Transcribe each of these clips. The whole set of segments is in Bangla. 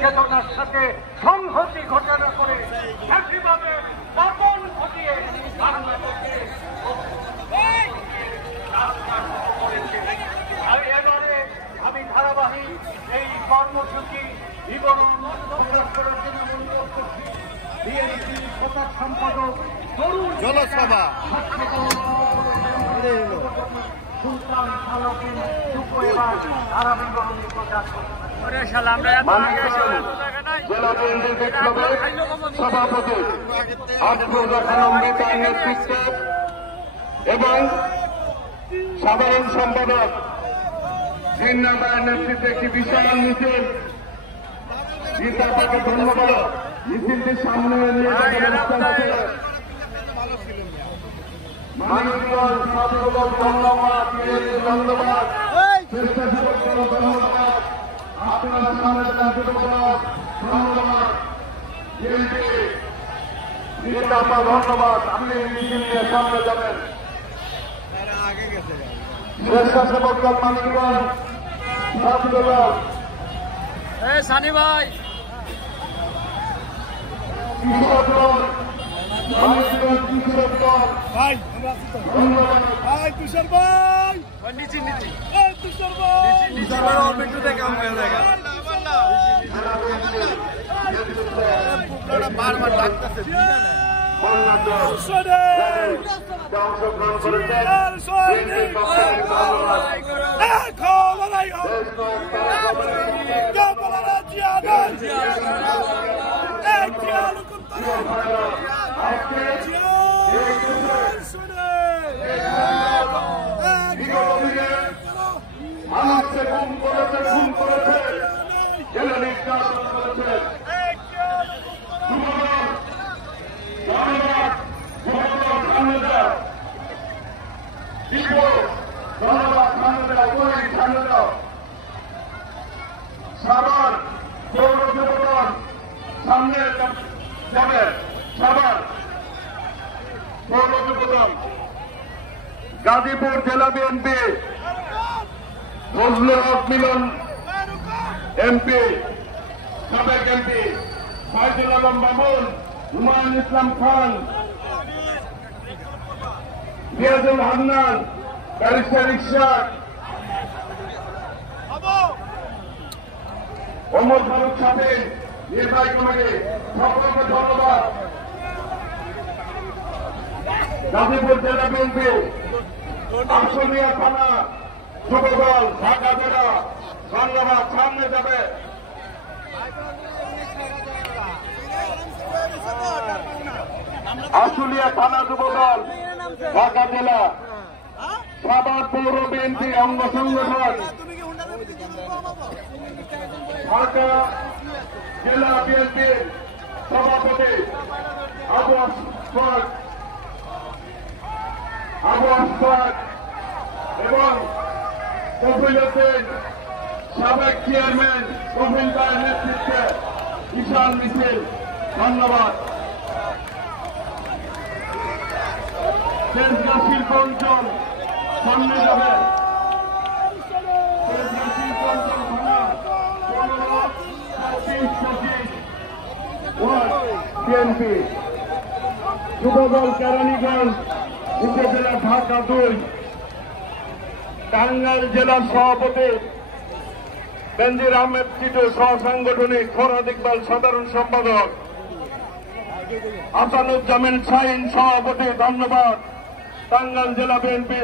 চেতনার সাথে সংহতি ঘোষণা করে একইভাবে পতন ঘটিয়ে এবারে আমি ধারাবাহিক এই কর্মসূচি বিবরণ প্রকাশ করার জন্য অনুরোধ করছি বিএনপি প্রচার সম্পাদক জলসভা সুলতান সালাউদ্দিন টুকু এবার ধারাবাহিক প্রচার করবেন। জেলা বিএনপি বিপ্লবের সভাপতি আশফাকুর খানম নেতার নেতৃত্বে এবং সাধারণ সম্পাদক জিন্নাবায়ের নেতৃত্বে একটি বিশাল মিছিল। আপনাকে ধন্যবাদ। মিছিলটির সামনে নিয়ে যাওয়ার ব্যবস্থা আছে। মানিকগঞ্জ ছাত্রদল ধন্যবাদ, ধন্যবাদ, স্বেচ্ছাসেবক দল ধন্যবাদ, আপনারা সামনে ধন্যবাদ, বিএনপি নেতা ধন্যবাদ। আপনি মিছিল নিয়ে সামনে যাবেন। স্বেচ্ছাসেবক দল মানিকগঞ্জ ছাত্রদল সানি ভাই কৃষক দল মানিকগঞ্জ কৃষক দল ভাই ধন্যবাদ। ভাই তুষার ভাই নিচে নিচে তুষার ভাই অল্প একটু দেখা হয়ে যায় বারবার লাগতেছে মানুষকে খুন করেছে, জেলে নির্যাতন করেছে। ধন্যবাদ। সাবান যাবে সাভার পৌর যুবদল, গাজীপুর জেলা বিএনপি ফজলুল হক মিলন এমপি, সাবেক এমপি ফাইজুল আলম বাবুল, হুমায়ুন ইসলাম খান, রিয়াজুল হান্নান, ব্যারিস্টার ইশাক, ওমর ফারুক সাহেব, নির্বাহী কমিটি, সকলকে ধন্যবাদ। গাজীপুর জেলা বিএনপি, আশুলিয়া থানা যুবদল, ঢাকা জেলা, ধন্যবাদ। সামনে যাবে আশুলিয়া থানা যুবদল, ঢাকা জেলা, সাভার পৌর বিএনপি অঙ্গ সংগঠন, ঢাকা জেলা বিএনপির সভাপতি আবু আসফাক এবং কপিল উদ্দিন, সাবেক চেয়ারম্যান কপিল ভাইয়ের নেতৃত্বে বিশাল মিছিল, ধন্যবাদ। তেজগাঁ শিল্প অঞ্চল সামনে যাবে, তেজগাঁ শিল্প অঞ্চল থানা 15-25 ওয়ার্ড বিএনপি যুবদল, কেরানীগঞ্জ উপজেলা, ঢাকা 2, টাঙ্গাইল জেলার সভাপতি বেনজির আহমেদ টিটু, সহ সাংগঠনিক ফরহাদ ইকবাল সাধারণ সম্পাদক, আসানুজ্জামান শাহীন সভাপতি, ধন্যবাদ। টাঙ্গাইল জেলা বিএনপি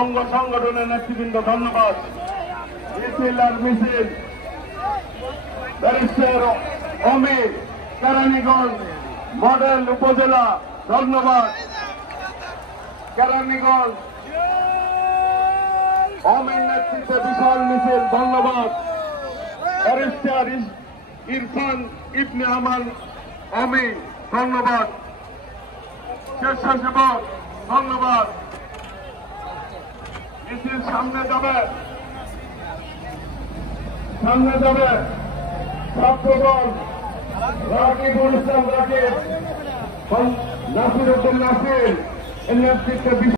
অঙ্গ সংগঠনের নেতৃবৃন্দ, ধন্যবাদ। মিছিল আর মিছিল ব্যারিস্টার অমি, কেরানীগঞ্জ মডেল উপজেলা, ধন্যবাদ। কেরানীগঞ্জ অমির নেতৃত্বে বিশাল মিছিল, ধন্যবাদ। ব্যারিস্টার ইরফান ইবনে আমান অমি, ধন্যবাদ। স্বেচ্ছাসেবক, ধন্যবাদ। মিছিল সামনে যাবে ছাত্রদল, রাকিবুল ইসলাম রাকিব, নাসির উদ্দিন নাসির এর নেতৃত্বে